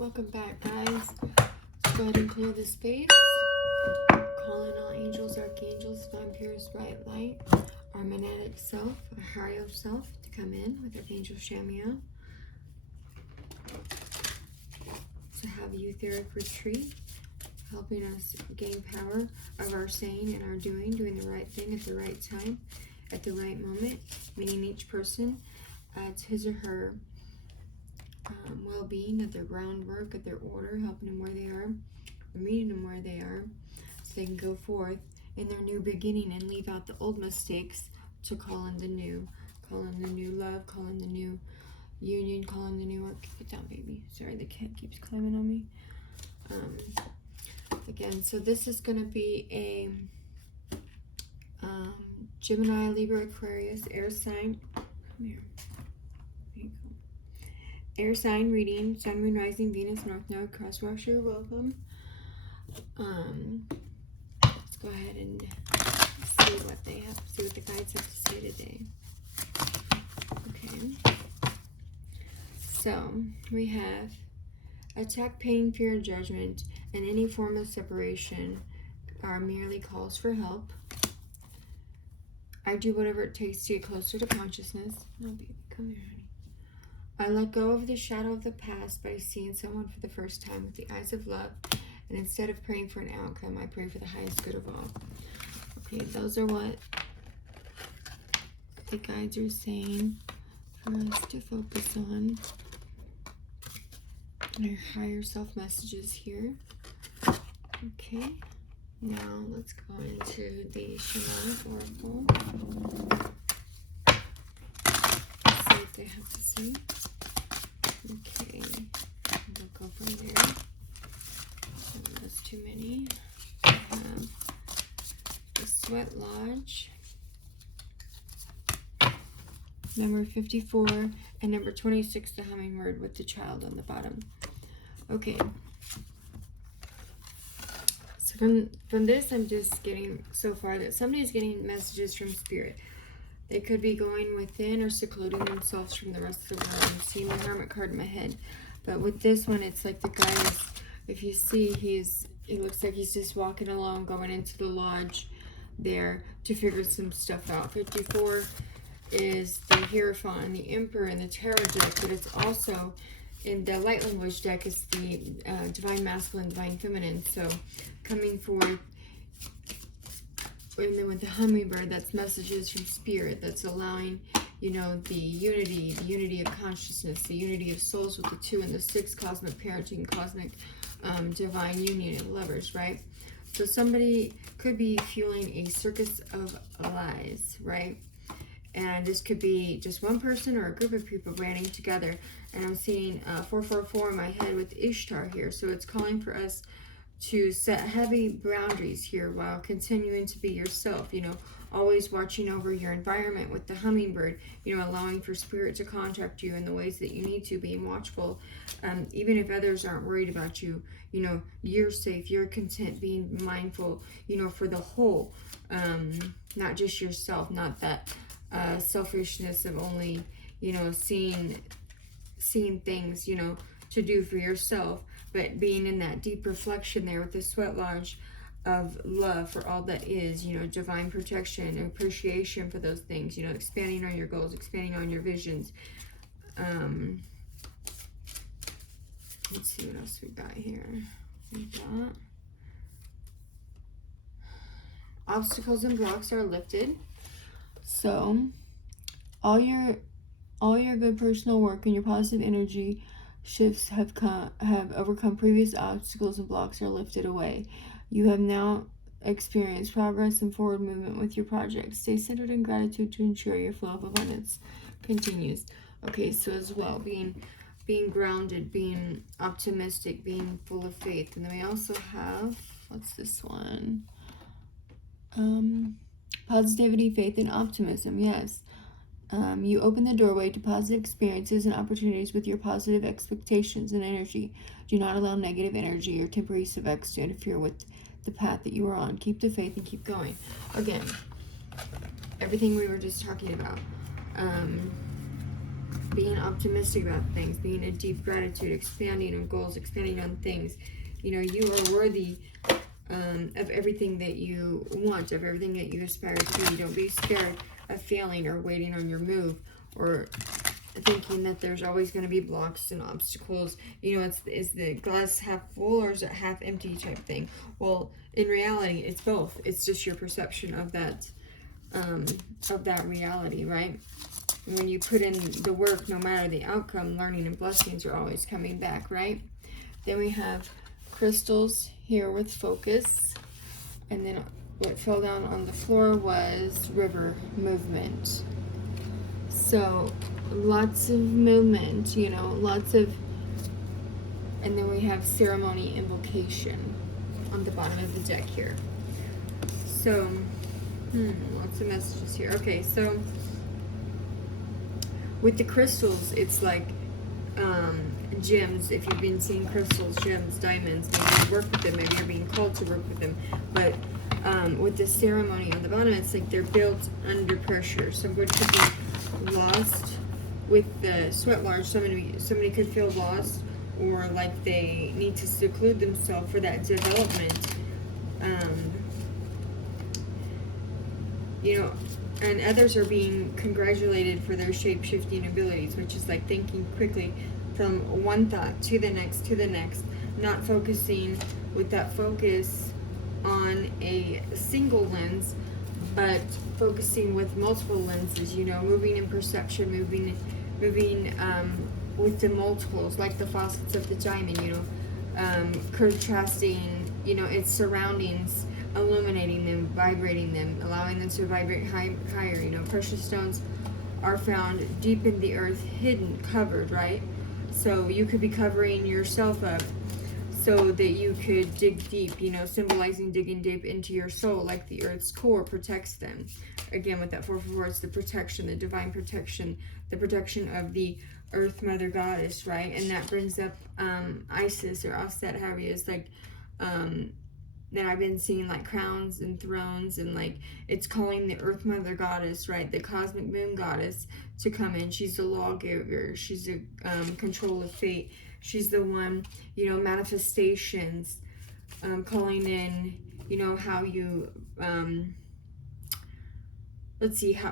welcome back, guys. Let's go ahead and clear the space. Call in all angels, archangels, divine purest bright light, our monadic self, our higher self, to come in with Archangel Shamiel to have a etheric retreat, helping us gain power of our saying and our doing the right thing at the right time, at the right moment, meaning each person adds his or her well-being, at their groundwork, at their order, helping them where they are, meeting them where they are, so they can go forth in their new beginning and leave out the old mistakes to call in the new love, call in the new union, call in the new work. Keep it down, baby. Sorry, the cat keeps climbing on me. Again, so this is going to be a Gemini, Libra, Aquarius, air sign. Come here. There you go. Air sign reading, Sun, Moon, Rising, Venus, North Node, crosswatch. You're welcome. Let's go ahead and see what they have, see what the guides have to say today. Okay. So we have attack, pain, fear, and judgment, and any form of separation are merely calls for help. I do whatever it takes to get closer to consciousness. No, baby, come here, honey. I let go of the shadow of the past by seeing someone for the first time with the eyes of love, and instead of praying for an outcome, I pray for the highest good of all. Okay, those are what the guides are saying for us to focus on. Our higher self messages here. Okay, now let's go into the Shamanic Oracle. See what they have to say. Okay, we'll go from there. That's too many. We have the Sweat Lodge, number 54, and number 26, the Hummingbird with the child on the bottom. Okay, so from this, I'm just getting so far that somebody's getting messages from Spirit. They could be going within or secluding themselves from the rest of the world. I'm seeing the Hermit card in my head. But with this one, it's like the guy is, if you see, it looks like he's just walking along, going into the lodge there to figure some stuff out. 54 is the Hierophant and the Emperor and the Tarot deck, but it's also in the light language deck is the Divine Masculine, Divine Feminine. So coming forth, and then with the Hummingbird, that's messages from Spirit, that's allowing, you know, the unity of consciousness, the unity of souls with the 2 and the 6, cosmic parenting, cosmic divine union of lovers, right? So somebody could be fueling a circus of lies, right? And this could be just one person or a group of people banding together. And I'm seeing 444 in my head with Ishtar here. So it's calling for us to set heavy boundaries here while continuing to be yourself, you know, always watching over your environment with the Hummingbird, you know, allowing for Spirit to contact you in the ways that you need to, being watchful, even if others aren't worried about you, you know, you're safe, you're content, being mindful, you know, for the whole, not just yourself, not that selfishness of only, you know, seeing things, you know, to do for yourself, but being in that deep reflection there with the Sweat Lodge of love for all that is, you know, divine protection and appreciation for those things, you know, expanding on your goals, expanding on your visions. Let's see what else we got here. We got obstacles and blocks are lifted. So all your good personal work and your positive energy shifts have overcome previous obstacles and blocks are lifted away. You have now experienced progress and forward movement with your project. Stay centered in gratitude to ensure your flow of abundance continues. Okay, so as well, being grounded, being optimistic, being full of faith. And then we also have, what's this one? Positivity, faith, and optimism. Yes. You open the doorway to positive experiences and opportunities with your positive expectations and energy. Do not allow negative energy or temporary setbacks to interfere with the path that you are on. Keep the faith and keep going. Again, everything we were just talking about. being optimistic about things, being in deep gratitude, expanding on goals, expanding on things. You know, you are worthy of everything that you want, of everything that you aspire to be. Don't be scared of failing or waiting on your move, or thinking that there's always going to be blocks and obstacles. You know, is the glass half full or is it half empty type thing? Well, in reality, it's both. It's just your perception of that reality, right? And when you put in the work, no matter the outcome, learning and blessings are always coming back, right? Then we have crystals here with focus, and then what fell down on the floor was river movement. So lots of movement, you know, lots of, and then we have ceremony invocation on the bottom of the deck here. So lots of messages here. Okay, so with the crystals, it's like gems. If you've been seeing crystals, gems, diamonds, maybe you work with them, maybe you're being called to work with them. But with the ceremony on the bottom, it's like they're built under pressure. Somebody could be lost with the sweat lodge. Somebody could feel lost, or like they need to seclude themselves for that development. You know, and others are being congratulated for their shape-shifting abilities, which is like thinking quickly from one thought to the next, not focusing with that focus on a single lens, but focusing with multiple lenses, you know, moving in perception, moving with the multiples, like the facets of the diamond, you know, contrasting, you know, its surroundings, illuminating them, vibrating them, allowing them to vibrate higher. You know, precious stones are found deep in the earth, hidden, covered, right? So you could be covering yourself up so that you could dig deep, you know, symbolizing digging deep into your soul, like the earth's core protects them. Again, with that 444, it's the protection, the divine protection, the protection of the earth mother goddess, right? And that brings up Isis or Aset, however it is, like then I've been seeing like crowns and thrones, and like it's calling the earth mother goddess, right, the cosmic moon goddess, to come in. She's the lawgiver, she's a control of fate, she's the one, you know, manifestations, calling in, you know, how you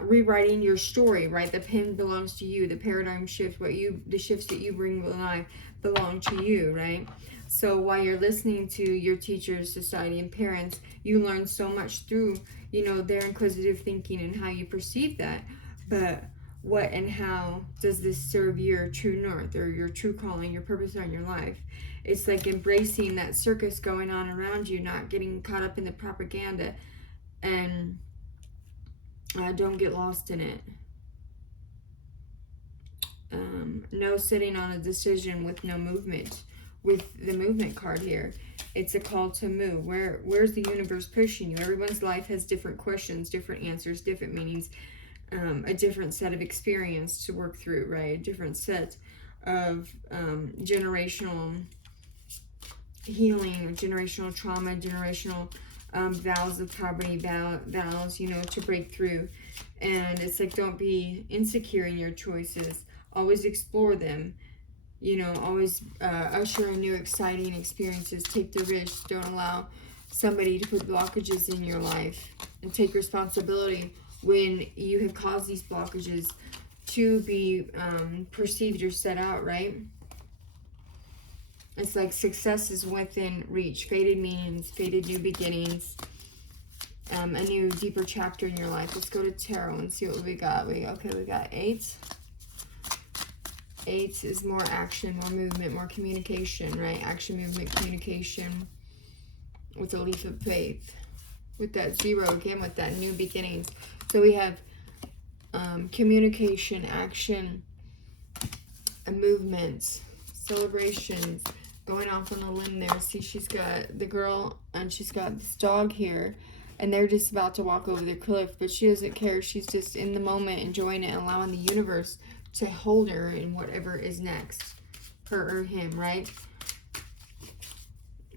rewriting your story, right? The pen belongs to you, the paradigm shift, the shifts that you bring to life belong to you, right? So while you're listening to your teachers, society, and parents, you learn so much through, you know, their inquisitive thinking and how you perceive that. But what and how does this serve your true north, or your true calling, your purpose on your life? It's like embracing that circus going on around you, not getting caught up in the propaganda, and don't get lost in it. No sitting on a decision with no movement. With the movement card here, it's a call to move. Where's the universe pushing you? Everyone's life has different questions, different answers, different meanings, a different set of experience to work through, right? A different set of generational healing, generational trauma, generational vows of poverty, vows, you know, to break through. And it's like, don't be insecure in your choices. Always explore them. You know, always usher in new exciting experiences. Take the risk. Don't allow somebody to put blockages in your life. And take responsibility when you have caused these blockages to be perceived or set out, right? It's like success is within reach. Faded meanings, faded new beginnings, a new deeper chapter in your life. Let's go to tarot and see what we got. We got 8. 8 is more action, more movement, more communication, right? Action, movement, communication with a leaf of faith. With that 0, again, with that new beginnings. So we have communication, action, and movements, celebrations, going off on a limb there. See, she's got the girl, and she's got this dog here, and they're just about to walk over the cliff, but she doesn't care. She's just in the moment, enjoying it, allowing the universe to hold her in whatever is next, her or him, right?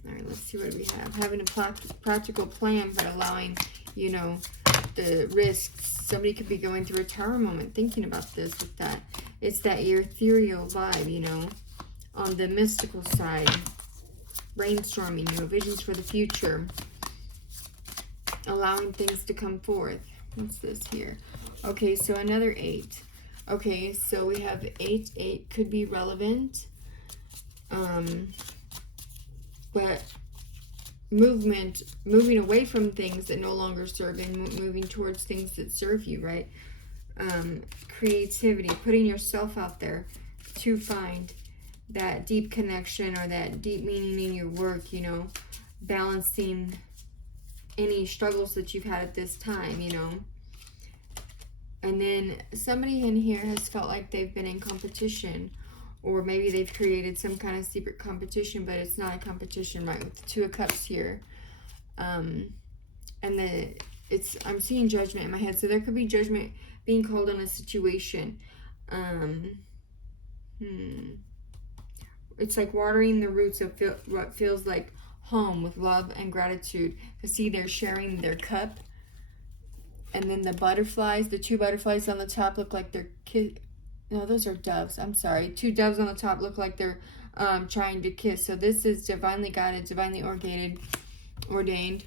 All right, let's see what we have. Having a practical plan, but allowing, you know, the risks. Somebody could be going through a tower moment, thinking about this with that. It's that ethereal vibe, you know, on the mystical side. Brainstorming, you know, visions for the future. Allowing things to come forth. What's this here? Okay, so another 8. Okay, so we have 8. 8 could be relevant. But moving away from things that no longer serve and moving towards things that serve you, right? Creativity, putting yourself out there to find that deep connection or that deep meaning in your work, you know, balancing any struggles that you've had at this time, you know. And then somebody in here has felt like they've been in competition, or maybe they've created some kind of secret competition, but it's not a competition, right? With the 2 of Cups here. And I'm seeing judgment in my head. So there could be judgment being called on a situation. It's like watering the roots of what feels like home with love and gratitude. To see they're sharing their cup. And then the butterflies, the 2 butterflies on the top look like they're no, those are doves. I'm sorry. 2 doves on the top look like they're trying to kiss. So this is divinely guided, divinely ordained.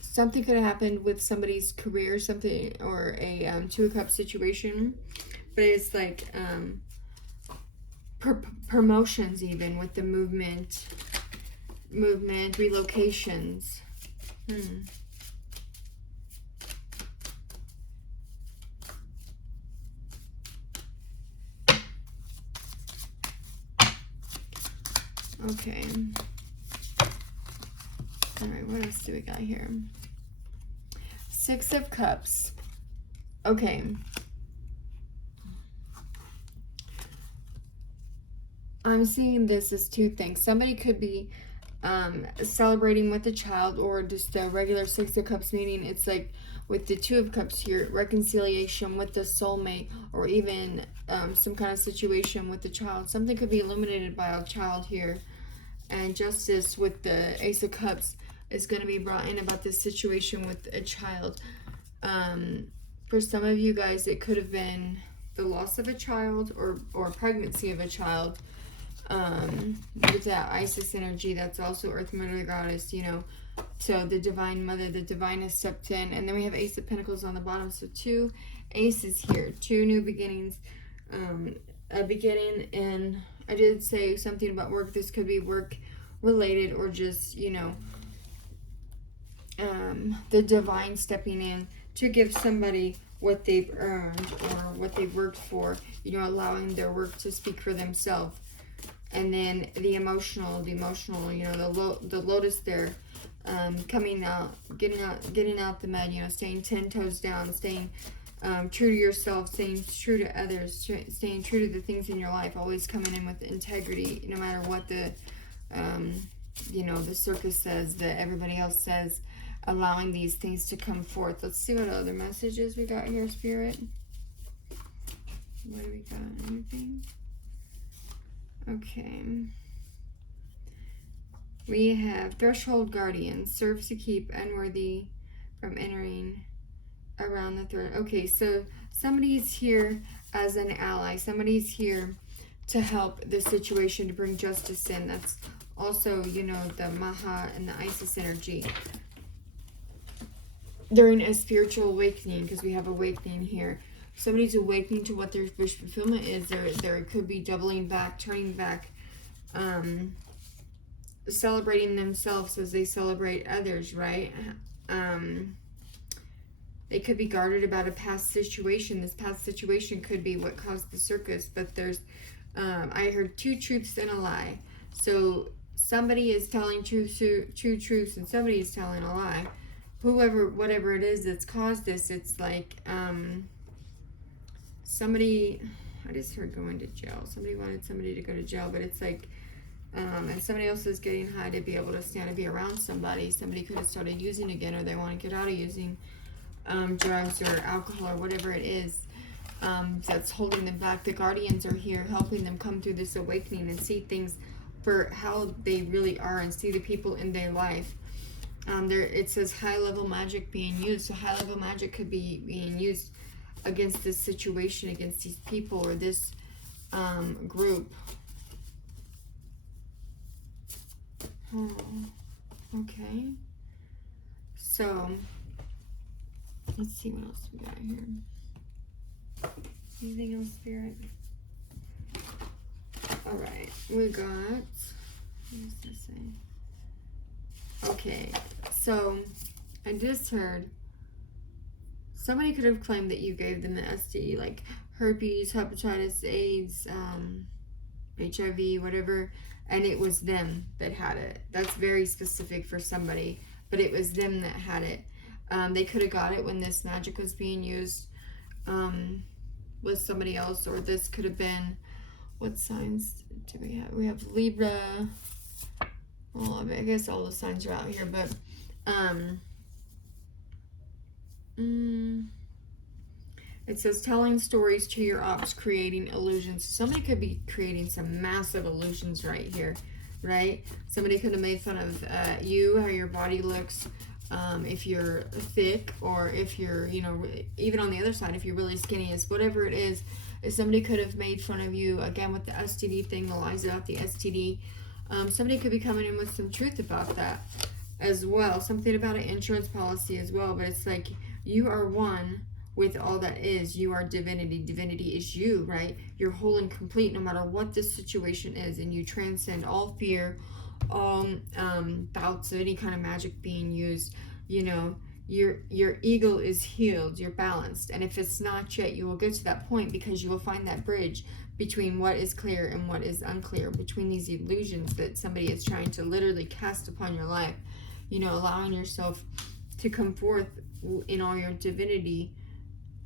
Something could have happened with somebody's career, something, or a 2 of Cups situation. But it's like promotions, even with the movement, relocations. Okay. Alright, what else do we got here? 6 of Cups. Okay. I'm seeing this as 2 things. Somebody could be celebrating with a child, or just a regular 6 of Cups, meaning it's like with the 2 of Cups here, reconciliation with the soulmate, or even some kind of situation with the child. Something could be illuminated by a child here. And justice with the Ace of Cups is going to be brought in about this situation with a child. For some of you guys, it could have been the loss of a child, or pregnancy of a child. With that Isis energy, that's also Earth Mother Goddess, you know. So the Divine Mother, the Divine has stepped in. And then we have Ace of Pentacles on the bottom. So 2 aces here, 2 new beginnings. A beginning in, I did say something about work. This could be work related, or just, you know, the divine stepping in to give somebody what they've earned or what they've worked for, you know, allowing their work to speak for themselves. And then the emotional, you know, the lotus there, coming out, getting out the mud, you know, staying 10 toes down, staying true to yourself, staying true to others, staying true to the things in your life, always coming in with integrity, no matter what the, you know, the circus says, that everybody else says, allowing these things to come forth. Let's see what other messages we got here, Spirit. What do we got? Anything? Okay. We have Threshold Guardian, serves to keep unworthy from entering around the third. Okay, so somebody's here as an ally. Somebody's here to help the situation, to bring justice in. That's also, you know, the Maha and the Isis energy. During a spiritual awakening, because we have awakening here. Somebody's awakening to what their wish fulfillment is. There could be doubling back, turning back, celebrating themselves as they celebrate others, right? They could be guarded about a past situation. This past situation could be what caused the circus, but there's, I heard 2 truths and a lie. So somebody is telling two truths and somebody is telling a lie. Whatever it is that's caused this, it's like, somebody, I just heard going to jail. Somebody wanted somebody to go to jail, but it's like, and somebody else is getting high to be able to stand and be around somebody. Somebody could have started using again, or they want to get out of using drugs or alcohol or whatever it is that's holding them back. The guardians are here helping them come through this awakening and see things for how they really are, and see the people in their life. It says high level magic being used. So high level magic could be being used against this situation, against these people or this group. Oh, okay. So, let's see what else we got here. Anything else, Spirit? Alright, we got, what does this say? Okay, so I just heard somebody could have claimed that you gave them the STD, like herpes, hepatitis, AIDS, HIV, whatever, and it was them that had it. That's very specific for somebody, but it was them that had it. They could have got it when this magic was being used with somebody else, or this could have been, what signs do we have? We have Libra. Well, I guess all the signs are out here, but it says telling stories to your ops, creating illusions. Somebody could be creating some massive illusions right here, right? Somebody could have made fun of you, how your body looks, if you're thick, or if you're, you know, even on the other side, if you're really skinny, it's whatever it is. If somebody could have made fun of you, again, with the STD thing, the lies about the STD. Somebody could be coming in with some truth about that as well. Something about an insurance policy as well, but it's like you are one with all that is. You are divinity. Divinity is you, right? You're whole and complete no matter what this situation is, and you transcend all fear, all bouts of any kind of magic being used. You know, your ego is healed, you're balanced, and if it's not yet, you will get to that point, because you will find that bridge between what is clear and what is unclear, between these illusions that somebody is trying to literally cast upon your life. You know, allowing yourself to come forth in all your divinity,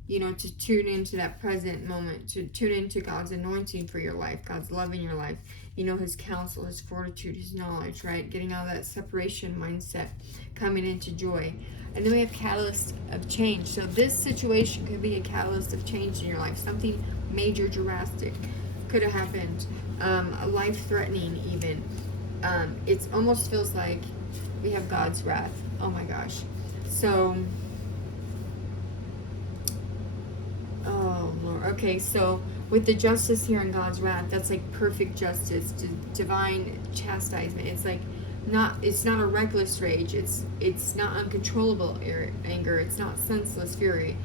you know, to tune into that present moment, to tune into God's anointing for your life, God's love in your life, you know, his counsel, his fortitude, his knowledge, right? Getting out of that separation mindset, coming into joy. And then we have catalyst of change. So this situation could be a catalyst of change in your life. Something major, drastic could have happened. Life-threatening even. It almost feels like we have God's wrath. Oh my gosh. So, oh Lord. Okay, so with the justice here in God's wrath, that's like perfect justice, divine chastisement. It's like it's not a reckless rage. It's not uncontrollable anger. It's not senseless fury.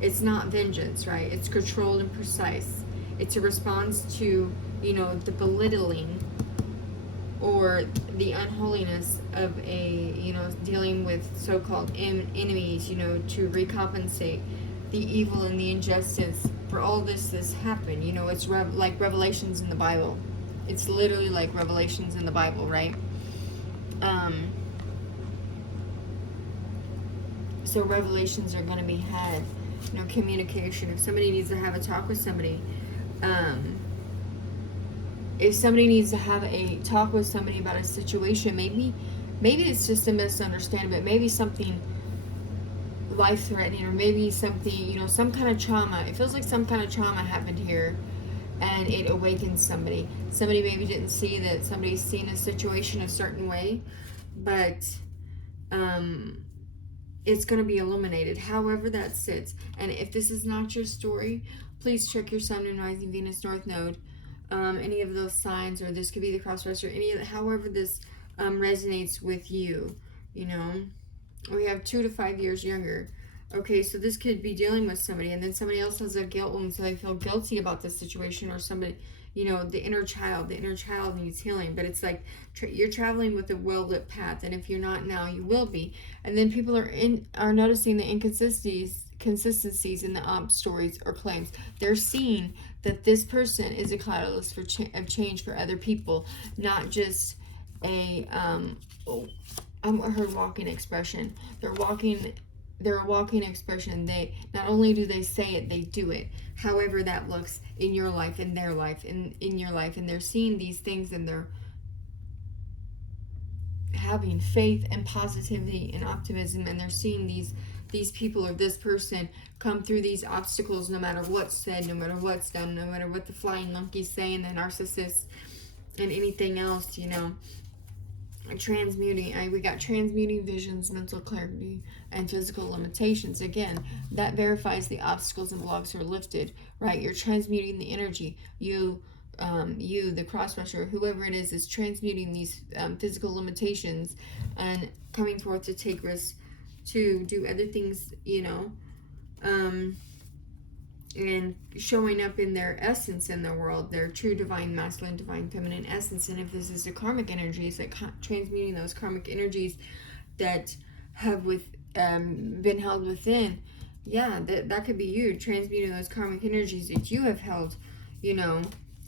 It's not vengeance, right? It's controlled and precise. It's a response to, you know, the belittling or the unholiness of a, you know, dealing with so-called enemies, you know, to recompensate the evil and the injustice for all this happened. You know, it's like revelations in the Bible. It's literally like revelations in the Bible, right? So revelations are going to be had, you know, communication. If somebody needs to have a talk with somebody, if somebody needs to have a talk with somebody about a situation, maybe it's just a misunderstanding, but maybe something life-threatening, or maybe something, you know, some kind of trauma. It feels like some kind of trauma happened here, and it awakens somebody. Somebody maybe didn't see that somebody's seen a situation a certain way, but it's going to be illuminated, however that sits. And if this is not your story, please check your Sun, Moon, Rising, Venus, North Node. Any of those signs, or this could be the cross-dresser, any of however this resonates with you, you know. We have 2 to 5 years younger. Okay, so this could be dealing with somebody, and then somebody else has a guilt wound, so they feel guilty about this situation, or somebody, you know, the inner child needs healing. But it's like you're traveling with a well-lit path, and if you're not now, you will be. And then people are noticing the inconsistencies in the stories or claims. They're seeing that this person is a catalyst of change for other people, not just a her walking expression. They're a walking expression. They not only do they say it, they do it. However that looks in your life, in their life, in your life, and they're seeing these things, and they're having faith and positivity and optimism, and they're seeing these people or this person come through these obstacles, no matter what's said, no matter what's done, no matter what the flying monkeys say, and the narcissists and anything else, you know. transmuting. We got transmuting visions, mental clarity, and physical limitations. Again, that verifies the obstacles and blocks are lifted, right? You're transmuting the energy. You, the crosswatcher, whoever it is transmuting these physical limitations and coming forth to take risks, to do other things, and showing up in their essence in the world, their true divine masculine, divine feminine essence. And if this is the karmic energies, like transmuting those karmic energies that have been held within, that could be you transmuting those karmic energies that you have held,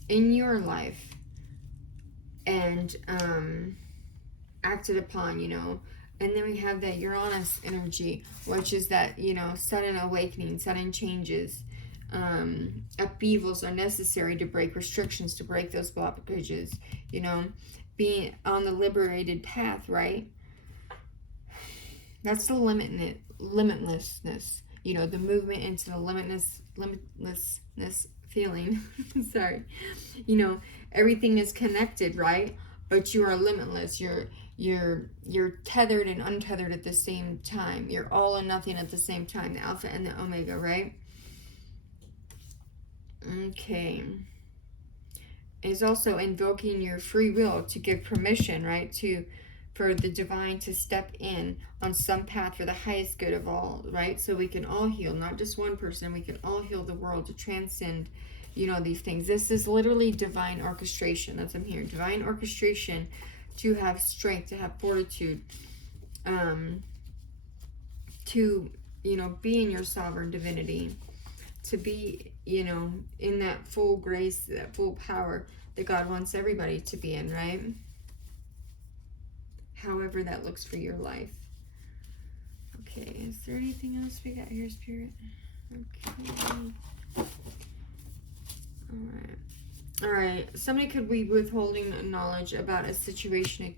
in your life, and acted upon, And then we have that Uranus energy, which is that, sudden awakening, sudden changes. Upheavals are necessary to break restrictions, to break those blockages, being on the liberated path, right? That's the limitlessness, the movement into the limitlessness feeling. Sorry. Everything is connected, right? But you are limitless. You're tethered and untethered at the same time. You're all and nothing at the same time. The Alpha and the Omega, right? Okay. Is also invoking your free will to give permission, right, for the divine to step in on some path for the highest good of all, right? So we can all heal, not just one person. We can all heal the world, to transcend, these things. This is literally divine orchestration. That's what I'm hearing. Divine orchestration, to have strength, to have fortitude, to, be in your sovereign divinity, to be, in that full grace, that full power that God wants everybody to be in, right? However that looks for your life. Okay, is there anything else we got here, Spirit? Okay. Alright. Somebody could be withholding knowledge about a situation,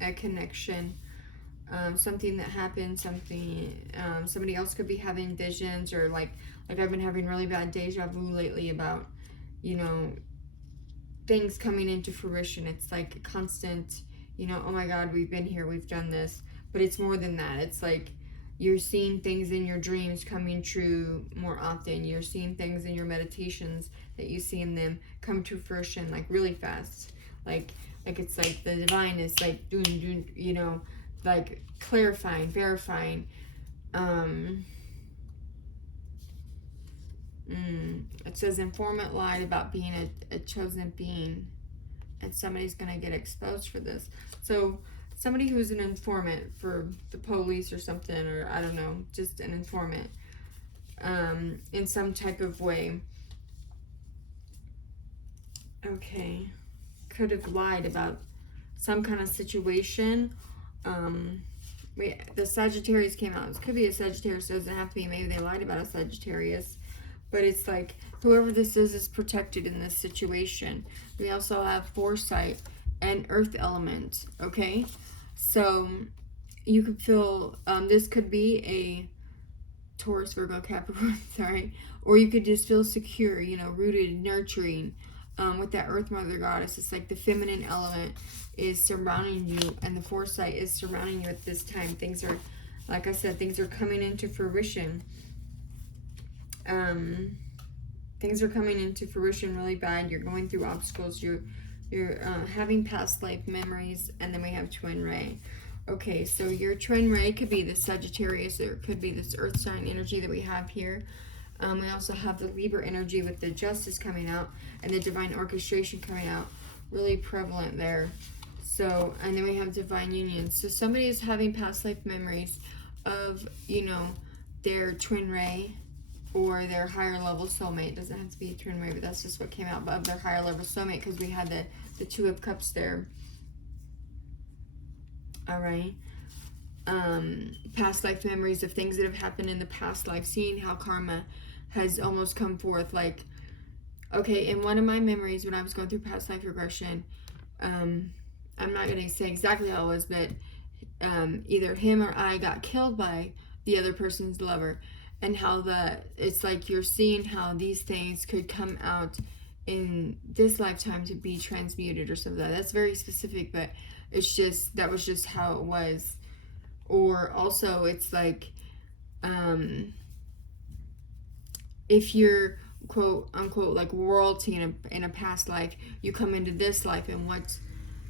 a connection, something that happened, somebody else could be having visions, or like I've been having really bad deja vu lately about, things coming into fruition. It's like constant, oh my God, we've been here, we've done this. But it's more than that. It's like you're seeing things in your dreams coming true more often. You're seeing things in your meditations that you see in them come to fruition, like really fast. Like it's like the divine is like doing, like clarifying, verifying. It says informant lied about being a chosen being, and somebody's gonna get exposed for this. So somebody who's an informant for the police or something, or I don't know, just an informant, in some type of way. Okay, could have lied about some kind of situation. The Sagittarius came out. It could be a Sagittarius. It doesn't have to be. Maybe they lied about a Sagittarius. But it's like whoever this is protected in this situation. We also have foresight and earth element. Okay, so you could feel this could be a Taurus, Virgo, Capricorn. Sorry, or you could just feel secure. Rooted, nurturing. With that Earth Mother Goddess, it's like the feminine element is surrounding you, and the foresight is surrounding you at this time. Things are, like I said, things are coming into fruition. Things are coming into fruition really bad. You're going through obstacles. You're having past life memories, and then we have twin ray. Okay, so your twin ray could be the Sagittarius, or it could be this Earth sign energy that we have here. We also have the Libra energy with the Justice coming out and the Divine Orchestration coming out, really prevalent there. So, and then we have Divine Union. So somebody is having past life memories of, their twin ray or their higher level soulmate. It doesn't have to be a twin ray, but that's just what came out, but of their higher level soulmate, because we had the Two of Cups there. All right. Past life memories of things that have happened in the past life, seeing how karma has almost come forth. Like, okay, in one of my memories when I was going through past life regression, I'm not going to say exactly how it was, but either him or I got killed by the other person's lover, and how it's like you're seeing how these things could come out in this lifetime to be transmuted or something. That's very specific, but it's just, that was just how it was. Or also it's like, if you're quote unquote like royalty in a past life, you come into this life, and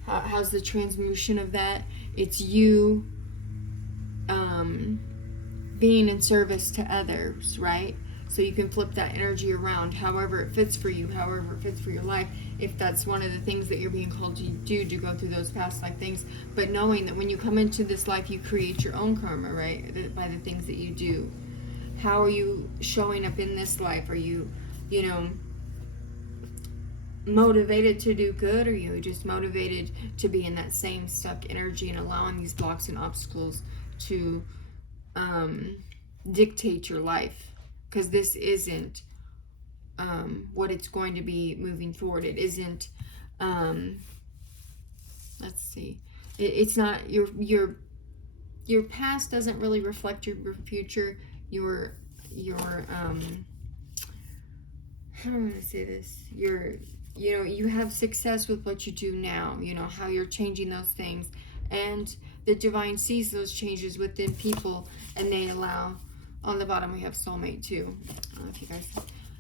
how's the transmutation of that? It's you being in service to others, right? So you can flip that energy around however it fits for you, however it fits for your life, if that's one of the things that you're being called to do, to go through those past life things. But knowing that when you come into this life, you create your own karma, right? By the things that you do. How are you showing up in this life? Are you, motivated to do good, or are you just motivated to be in that same stuck energy and allowing these blocks and obstacles to dictate your life? Because this isn't what it's going to be moving forward. It isn't, let's see, it's not your past doesn't really reflect your future. Your how do I want to say this? You have success with what you do now, how you're changing those things, and the divine sees those changes within people, and they allow. On the bottom we have soulmate too. I don't know if you guys,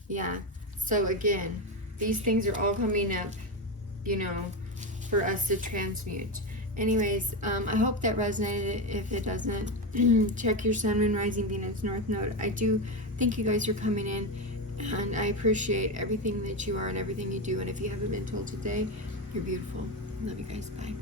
yeah. So again, these things are all coming up, for us to transmute. Anyways, I hope that resonated. If it doesn't, check your sun, moon, rising, Venus, north node. I do thank you guys for coming in, and I appreciate everything that you are and everything you do. And if you haven't been told today, you're beautiful. Love you guys. Bye.